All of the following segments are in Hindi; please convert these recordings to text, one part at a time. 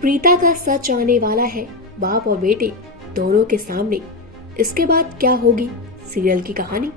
प्रीता का सच आने वाला है बाप और बेटे दोनों के सामने। इसके बाद क्या होगी सीरियल की कहानी?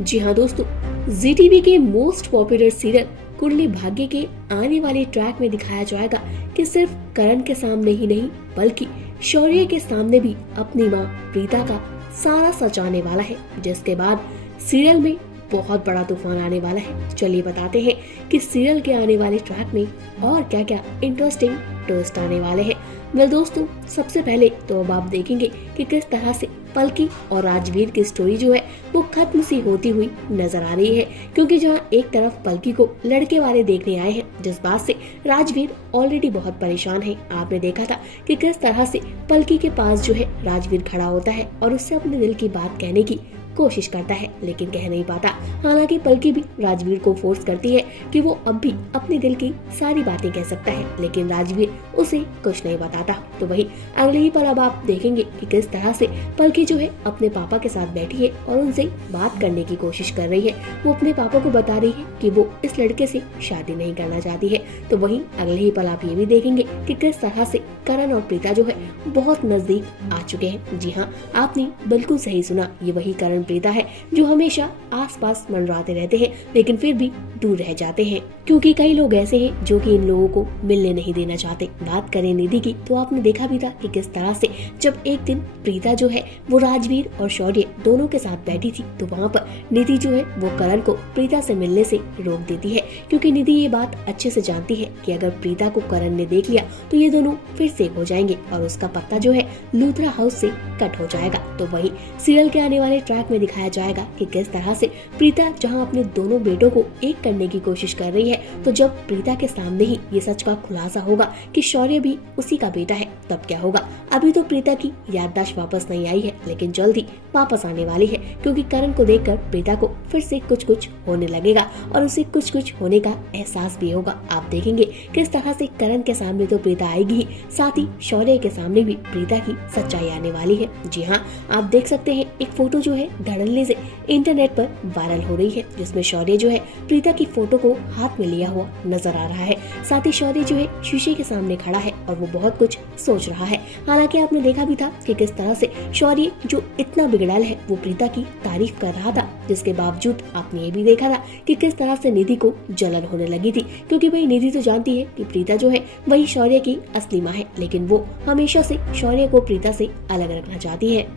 जी हाँ दोस्तों, जी टीवी के most popular serial Kundali Bhagya के आने वाले ट्रैक में दिखाया जाएगा कि सिर्फ करण के सामने ही नहीं बल्कि शौर्य के सामने भी अपनी मां प्रीता का सारा सच आने वाला है, जिसके बाद सीरियल में बहुत बड़ा तूफान आने वाला है। चलिए बताते हैं कि सीरियल के आने वाले ट्रैक में और क्या क्या इंटरेस्टिंग ट्विस्ट आने वाले हैं। वेल दोस्तों, सबसे पहले तो अब आप देखेंगे कि किस तरह से पलकी और राजवीर की स्टोरी जो है वो खत्म सी होती हुई नजर आ रही है, क्योंकि जहाँ एक तरफ पलकी को लड़के वाले देखने आए हैं, जिस बात से राजवीर ऑलरेडी बहुत परेशान है। आपने देखा था कि किस तरह से पलकी के पास जो है राजवीर खड़ा होता है और उससे अपने दिल की बात कहने की कोशिश करता है, लेकिन कह नहीं पाता। हालांकि पलकी भी राजवीर को फोर्स करती है कि वो अब भी अपने दिल की सारी बातें कह सकता है, लेकिन राजवीर उसे कुछ नहीं बताता। तो वही अगले ही पर अब आप देखेंगे कि किस तरह से पलकी जो है अपने पापा के साथ बैठी है और उनसे बात करने की कोशिश कर रही है। वो अपने पापा को बता रही है कि वो इस लड़के से शादी नहीं करना चाहती है। तो वही अगले ही पल आप ये भी देखेंगे कि किस तरह से करण और प्रीता जो है बहुत नजदीक आ चुके हैं। जी हाँ, आपने बिल्कुल सही सुना, ये वही करण प्रीता है जो हमेशा आसपास मंडराते रहते हैं लेकिन फिर भी दूर रह जाते हैं, क्योंकि कई लोग ऐसे हैं जो कि इन लोगों को मिलने नहीं देना चाहते। बात करें निधि की, तो आपने देखा भी था कि किस तरह से जब एक दिन प्रीता जो है वो राजवीर और शौर्य दोनों के साथ बैठी थी, तो वहाँ पर निधि जो है वो करण को प्रीता से मिलने से रोक देती है, क्योंकि निधि ये बात अच्छे से जानती है कि अगर प्रीता को करण ने देख लिया तो ये दोनों फिर से हो जाएंगे और उसका पत्ता जो है लूथरा हाउस से कट हो जाएगा। तो वही सीरियल के आने वाले ट्रैक में दिखाया जाएगा कि किस तरह से प्रीता जहां अपने दोनों बेटों को एक करने की कोशिश कर रही है, तो जब प्रीता के सामने ही ये सच का खुलासा होगा कि शौर्य भी उसी का बेटा है, तब क्या होगा? अभी तो प्रीता की याददाश्त वापस नहीं आई है, लेकिन जल्द ही वापस आने वाली है, क्योंकि करण को देखकर प्रीता को फिर से कुछ कुछ होने लगेगा और उसे कुछ कुछ होने का एहसास भी होगा। आप देखेंगे किस तरह से करण के सामने तो प्रीता आएगी ही, साथ ही शौर्य के सामने भी प्रीता की सच्चाई आने वाली है। जी हाँ, आप देख सकते हैं एक फोटो जो है धड़ल्ले से इंटरनेट पर वायरल हो रही है, जिसमें शौर्य जो है प्रीता की फोटो को हाथ में लिया हुआ नजर आ रहा है। साथ ही शौर्य जो है शीशे के सामने खड़ा है और वो बहुत कुछ सोच रहा है। हालांकि आपने देखा भी था कि किस तरह से शौर्य जो इतना बिगड़ैल है वो प्रीता की तारीफ कर रहा था, जिसके बावजूद आपने ये भी देखा था कि किस तरह से निधि को जलन होने लगी थी, क्योंकि भाई निधि तो जानती है कि प्रीता जो है वही शौर्य की असली माँ है, लेकिन वो हमेशा से शौर्य को प्रीता से अलग रखना चाहती है।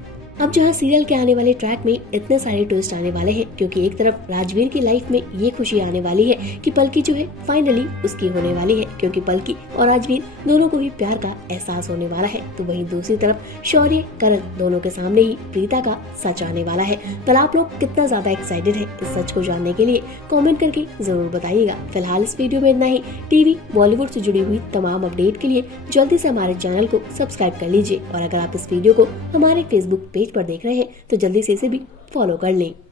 अब जहाँ सीरियल के आने वाले ट्रैक में इतने सारे ट्विस्ट आने वाले हैं, क्योंकि एक तरफ राजवीर की लाइफ में ये खुशी आने वाली है कि पलकी जो है फाइनली उसकी होने वाली है, क्योंकि पलकी और राजवीर दोनों को भी प्यार का एहसास होने वाला है। तो वहीं दूसरी तरफ शौर्य करण दोनों के सामने ही प्रीता का सच आने वाला है। पर आप लोग कितना ज्यादा एक्साइटेड है इस सच को जानने के लिए कॉमेंट करके जरूर बताइएगा। फिलहाल इस वीडियो में इतना ही। टीवी बॉलीवुड से जुड़ी हुई तमाम अपडेट के लिए जल्दी से हमारे चैनल को सब्सक्राइब कर लीजिए, और अगर आप इस वीडियो को हमारे फेसबुक पेज पर देख रहे हैं तो जल्दी से इसे भी फॉलो कर लें।